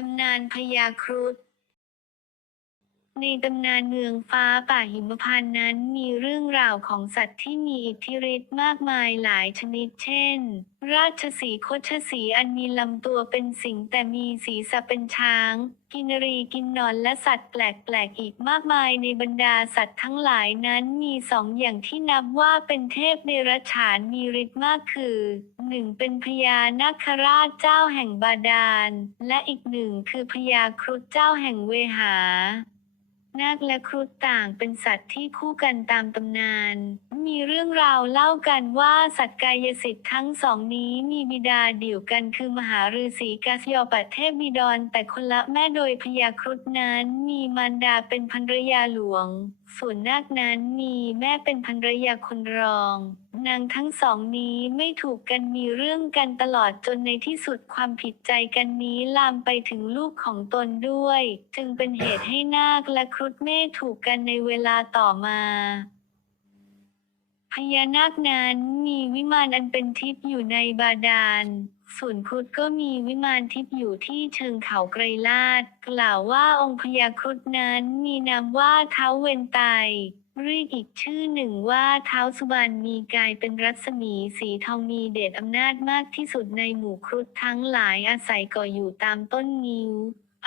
ตำนานพญาครุฑ ในตำนานเมืองฟ้าป่าหิมพานต์นั้นมีเรื่องราวของสัตว์ที่มีอิทธิฤทธิ์มากมายหลายชนิดเช่น ราชสีโคชสีอันมีลำตัวเป็นสิงแต่มีศีรษะเป็นช้าง กินรีกินนอนและสัตว์แปลกๆอีกมากมายในบรรดาสัตว์ทั้งหลายนั้นมีสองอย่างที่นับว่าเป็นเทพเดรัจฉานมีฤทธิ์มากคือหนึ่งเป็นพญานาคราชเจ้าแห่งบาดาล และอีกหนึ่งคือพญาครุฑเจ้าแห่งเวหา นาคและครุฑต่างเป็นสัตว์ที่คู่กันตามตำนาน มีเรื่องราวเล่ากันว่าสัตว์กายสิทธิ์ทั้งสองนี้มีบิดาเดี่ยวกันคือมหาฤาษีกัสยปะเทพบิดรแต่คนละแม่โดยพญาครุฑนั้นมีมารดาเป็นภรรยาหลวง ส่วนนาคนั้นมีแม่เป็นภรรยาคนรอง นางทั้งสองนี้ไม่ถูกกันมีเรื่องกันตลอดจนในที่สุดความผิดใจกันนี้ลามไปถึงลูกของตนด้วย จึงเป็นเหตุให้นาคและครุฑเม่ถูกกันในเวลาต่อมา พญานาคนั้นมีวิมานอันเป็นทิพย์อยู่ในบาดาล ส่วนครุฑก็มีวิมานทิพย์อยู่ที่เชิงเขาไกรลาด กล่าวว่าองค์พญาครุฑนั้นมีนามว่าเท้าเวนไตเรียกอีกชื่อหนึ่งว่าเท้าสุบรรณมีกายเป็นรัศมีสีทองมีเดชอำนาจมากที่สุดในหมู่ครุฑทั้งหลายอาศัยก่ออยู่ตามต้นงิ้ว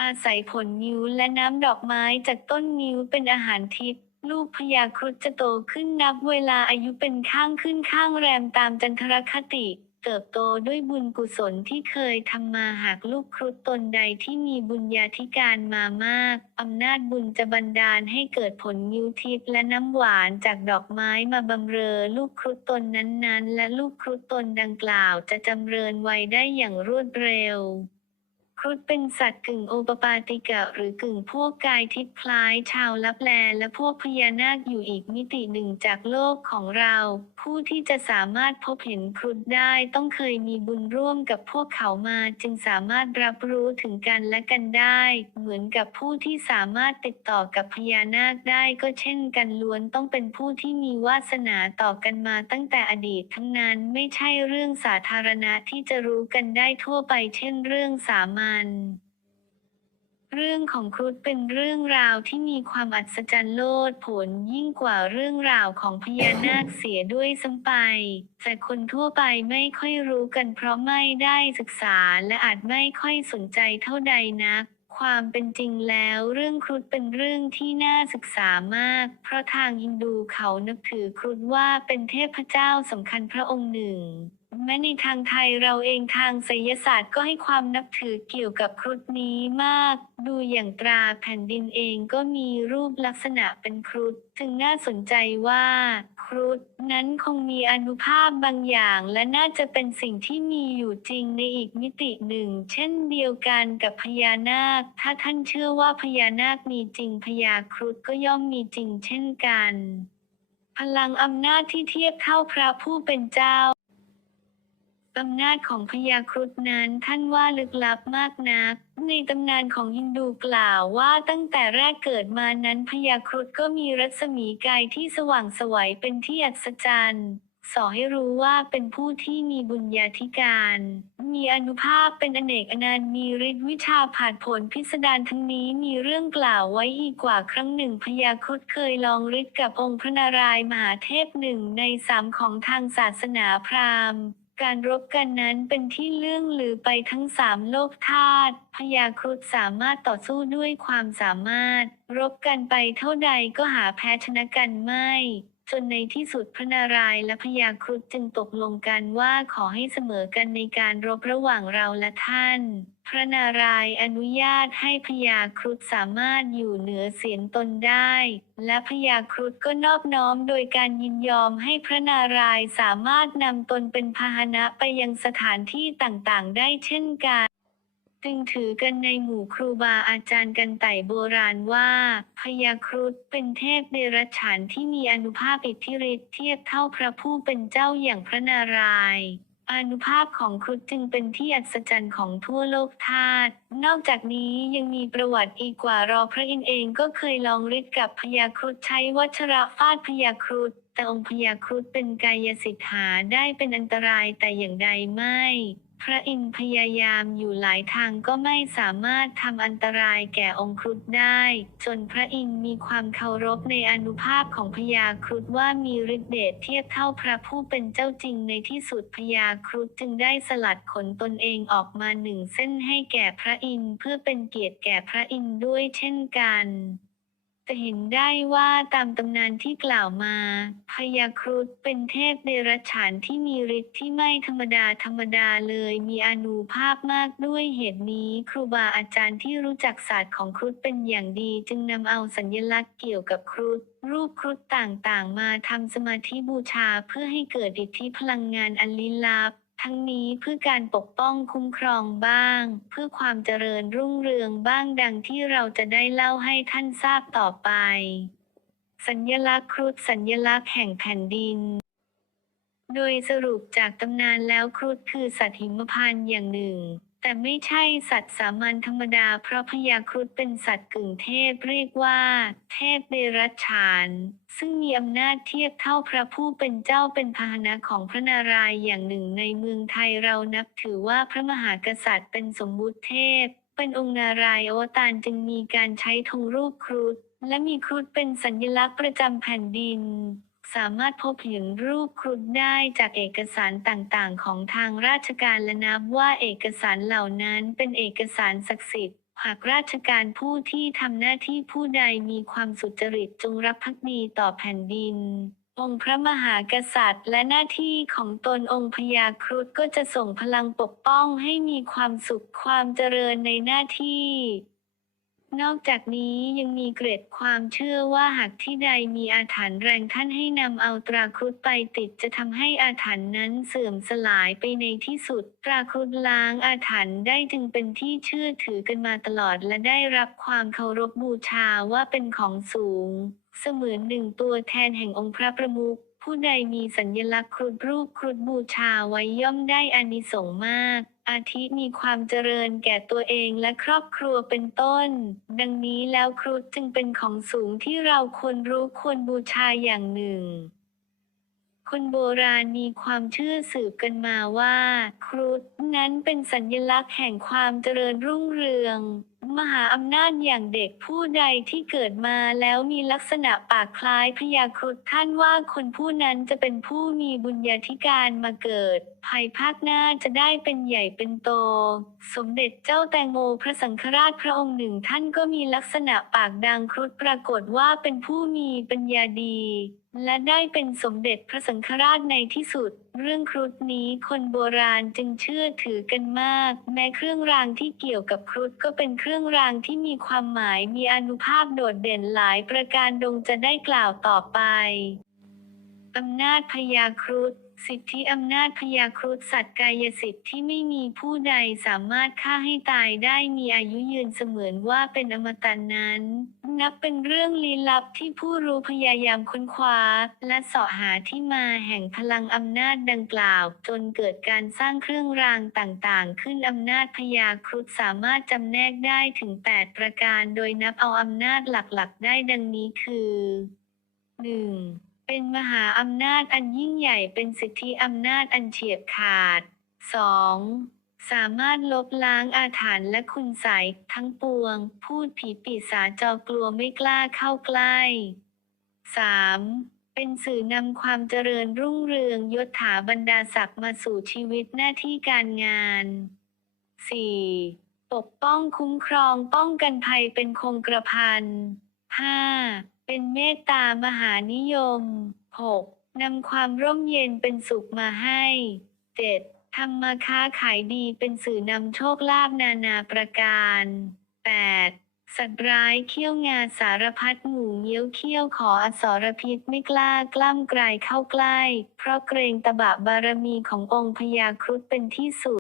อาศัยผลนิ้วและน้ำดอกไม้จากต้นนิ้วเป็นอาหารทิพย์ ลูกพญาครุฑจะโตขึ้นนับเวลาอายุเป็นข้างขึ้นข้างแรมตามจันทรคติ เติบโตด้วยบุญกุศลที่เคยทำมาหากลูกครุฑตนใดที่มีบุญญาธิการมามากอำนาจบุญจะบันดาลให้เกิดผลนิ้วทิพย์และน้ำหวานจากดอกไม้มาบำเรอลูกครุฑตนนั้นๆ และลูกครุฑตนดังกล่าวจะจำเริญไวัยได้อย่างรวดเร็ว ครุฑเป็นสัตว์กึ่งโอปปาติกะหรือกึ่งพวกกายทิพย์คล้ายชาวลับแลและพวกพญานาคอยู่อีกมิติหนึ่งจากโลกของเรา ผู้ที่จะสามารถพบเห็นครุฑได้ต้องเคยมีบุญร่วมกับพวกเขามาจึงสามารถรับรู้ถึงกันและกันได้ เหมือนกับผู้ที่สามารถติดต่อกับพญานาคได้ก็เช่นกันล้วนต้องเป็นผู้ที่มีวาสนาต่อกันมาตั้งแต่อดีตทั้งนั้นไม่ใช่เรื่องสาธารณะที่จะรู้กันได้ทั่วไปเช่นเรื่องสามัญเรื่องของครุฑเป็นเรื่องราวที่มีความอัศจรรย์โลดผลยิ่งกว่าเรื่องราวของพญานาคเสียด้วยซ้ำไป แต่คนทั่วไปไม่ค่อยรู้กันเพราะไม่ได้ศึกษาและอาจไม่ค่อยสนใจเท่าใดนักความเป็นจริงแล้วเรื่องครุฑเป็นเรื่องที่น่าศึกษามาก เพราะทางฮินดูเขานับถือครุฑว่าเป็นเทพเจ้าสำคัญพระองค์หนึ่ง แม้ในทางไทยเราเองทางไสยศาสตร์ก็ให้ความนับถือเกี่ยวกับครุฑนี้มาก ดูอย่างตราแผ่นดินเองก็มีรูปลักษณะเป็นครุฑจึงน่าสนใจว่า ครุฑนั้นคงมีอนุภาพบางอย่าง และน่าจะเป็นสิ่งที่มีอยู่จริงในอีกมิติหนึ่ง เช่นเดียวกันกับพญานาค ถ้าท่านเชื่อว่าพญานาคมีจริงพญาครุฑก็ย่อมมีจริงเช่นกัน พลังอำนาจที่เทียบเท่าพระผู้เป็นเจ้า อำนาจของพญาครุฑนั้นท่านว่าลึกลับมากนัก ในตำนานของฮินดูกล่าวว่าตั้งแต่แรกเกิดมานั้นพญาครุฑก็มีรัศมีกายที่สว่างสวัยเป็นที่อัศจรรย์สอให้รู้ว่าเป็นผู้ที่มีบุญญาธิการ มีอนุภาพเป็นอเนกอนันต์มีฤทธิวิชาผ่านผลพิสดารทั้งนี้มีเรื่องกล่าวไว้อีกกว่าครั้งหนึ่งพญาครุฑเคยลองฤทธิ์กับองค์พระนารายมหาเทพหนึ่งในสามของทางศาสนาพราหมณ์ การรบกันนั้นเป็นที่เลื่องลือไปทั้งสามโลกธาตุพญาครุฑสามารถต่อสู้ด้วยความสามารถ รบกันไปเท่าใดก็หาแพ้ชนะกันไม่จนในที่สุดพระนารายณ์และพญาครุฑจึงตกลงกันว่าขอให้เสมอกันในการรบระหว่างเราและท่าน พระนารายณ์อนุญาตให้พญาครุฑสามารถอยู่เหนือเสียงตนได้ และพญาครุฑก็นอบน้อมโดยการยินยอมให้พระนารายณ์สามารถนำตนเป็นพาหนะไปยังสถานที่ต่างๆ ได้เช่นกันจึงถือกันในหมู่ครูบาอาจารย์กันไต่โบราณว่าพญาครุฑเป็นเทพเดรัจฉานที่มีอนุภาพอิทธิฤทธิ์เทียบเท่าพระผู้เป็นเจ้าอย่างพระนารายณ์ อนุภาพของครุฑจึงเป็นที่อัศจรรย์ของทั่วโลกธาตุ นอกจากนี้ยังมีประวัติอีกกว่ารอพระอินทร์เองก็เคยลองฤทธิ์กับพญาครุฑใช้วัชระฟาดพญาครุฑแต่องค์พญาครุฑเป็นกายสิทธาได้เป็นอันตรายแต่อย่างใดไม่ พระอินทร์พยายามอยู่หลายทางก็ไม่สามารถทำอันตรายแก่องครุฑได้ จนพระอินทร์มีความเคารพในอนุภาพของพญาครุฑว่ามีฤทธิเดชเทียบเท่าพระผู้เป็นเจ้าจริงในที่สุดพญาครุฑจึงได้สลัดขนตนเองออกมาหนึ่งเส้นให้แก่พระอินทร์เพื่อเป็นเกียรติแก่พระอินทร์ด้วยเช่นกัน จะเห็นได้ว่าตามตำนานที่กล่าวมาพญาครุฑเป็นเทพเดรัจฉานที่มีฤทธิ์ที่ไม่ธรรมดาธรรมดาเลยมีอนุภาพมากด้วยเหตุนี้ครูบาอาจารย์ที่รู้จักศาสตร์ของครุฑเป็นอย่างดี จึงนำเอาสัญลักษณ์เกี่ยวกับครุฑรูปครุฑต่างๆ มาทำสมาธิบูชาเพื่อให้เกิดอิทธิพลังงานอันลี้ลับ ทั้งนี้เพื่อการปกป้องคุ้มครองบ้าง เพื่อความเจริญรุ่งเรืองบ้างดังที่เราจะได้เล่าให้ท่านทราบต่อไป สัญลักษณ์ครุฑสัญลักษณ์แห่งแผ่นดิน โดยสรุปจากตำนานแล้วครุฑคือสัตว์หิมพานต์อย่างหนึ่ง แต่ไม่ใช่สัตว์สามัญธรรมดาเพราะพญาครุฑเป็นสัตว์กึ่งเทพเรียกว่า เทพเดรัจฉาน ซึ่งมีอำนาจเทียบเท่าพระผู้เป็นเจ้าเป็นพาหนะของพระนารายณ์อย่างหนึ่งในเมืองไทยเรานับถือว่าพระมหากษัตริย์เป็นสมมุติเทพ เป็นองค์นารายณ์อวตารจึงมีการใช้ธงรูปครุฑและมีครุฑเป็นสัญลักษณ์ประจำแผ่นดิน สามารถพบเห็นรูปครุฑได้จากเอกสารต่างๆ ของทางราชการและนับว่าเอกสารเหล่านั้นเป็นเอกสารศักดิ์สิทธิ์หากราชการผู้ที่ทำหน้าที่ผู้ใดมีความสุจริตจงรับภักดีต่อแผ่นดิน องค์พระมหากษัตริย์และหน้าที่ของตนองค์พญาครุฑก็จะส่งพลังปกป้องให้มีความสุขความเจริญในหน้าที่ นอกจากนี้ยังมีเกร็ดความเชื่อว่าหากที่ใดมีอาถรรพ์แรงท่านให้นำเอาตราครุฑไปติดจะทำให้อาถรรพ์นั้นเสื่อมสลายไปในที่สุด ตราครุฑล้างอาถรรพ์ได้จึงเป็นที่เชื่อถือกันมาตลอดและได้รับความเคารพบูชาว่าเป็นของสูง เสมือนหนึ่งตัวแทนแห่งองค์พระประมุข ผู้ใดมีสัญลักษณ์ครุฑรูปครุฑบูชาไว้ย่อมได้อานิสงส์มาก อาทิมีความเจริญแก่ตัวเองและครอบครัวเป็นต้น ดังนี้แล้วครุฑจึงเป็นของสูงที่เราควรรู้ควรบูชาอย่างหนึ่งคนโบราณมีความเชื่อสืบกันมาว่า ครุฑนั้นเป็นสัญลักษณ์แห่งความเจริญรุ่งเรือง มหาอำนาจอย่างเด็กผู้ใดที่เกิดมาแล้วมีลักษณะปากคล้ายพยาครุฑท่านว่าคนผู้นั้นจะเป็นผู้มีบุญญาธิการมาเกิดภายภาคหน้าจะได้เป็นใหญ่เป็นโต สมเด็จเจ้าแตงโมพระสังฆราชพระองค์หนึ่งท่านก็มีลักษณะปากดังครุฑปรากฏว่าเป็นผู้มีปัญญาดี และได้เป็นสมเด็จพระสังฆราชในที่สุด เรื่องครุฑนี้คนโบราณจึงเชื่อถือกันมาก แม้เครื่องรางที่เกี่ยวกับครุฑก็เป็นเครื่องรางที่มีความหมายมีอนุภาพโดดเด่นหลายประการดงจะได้กล่าวต่อไปอำนาจพญาครุฑ สิทธิอำนาจพญาครุฑสัตว์กายสิทธิ์ที่ไม่มีผู้ใดสามารถฆ่าให้ตายได้มีอายุยืนเสมือนว่าเป็นอมตะนั้น นับเป็นเรื่องลี้ลับที่ผู้รู้พยายามค้นคว้า และเสาะหาที่มาแห่งพลังอำนาจดังกล่าว จนเกิดการสร้างเครื่องรางต่างๆ ขึ้นอำนาจพญาครุฑสามารถจำแนกได้ถึง 8 ประการ โดยนับเอาอำนาจหลักๆ ได้ดังนี้คือ 1. เป็นมหาอำนาจอันยิ่งใหญ่เป็นสิทธิอำนาจอันเฉียบขาด 2. สามารถลบล้างอาถรรพ์และคุณไสยทั้งปวง พูดผีปีศาจจอกลัวไม่กล้าเข้าใกล้ 3. เป็นสื่อนำความเจริญรุ่งเรืองยศถาบรรดาศักดิ์มาสู่ชีวิตหน้าที่การงาน 4. ปกป้องคุ้มครองป้องกันภัยเป็นคงกระพัน 5. เป็นเมตตามหานิยม 6. นำความร่มเย็นเป็นสุขมาให้ 7. ทำมาค้าขายดีเป็นสื่อนำโชคลาภนานาประการ 8. สัตว์ร้ายเขี้ยวงาสารพัดหมู่เงี้ยวเขี้ยวขออสรพิษไม่กล้ากล้ำไกลเข้าใกล้ เพราะเกรงตบะบารมีขององค์พญาครุฑเป็นที่สุด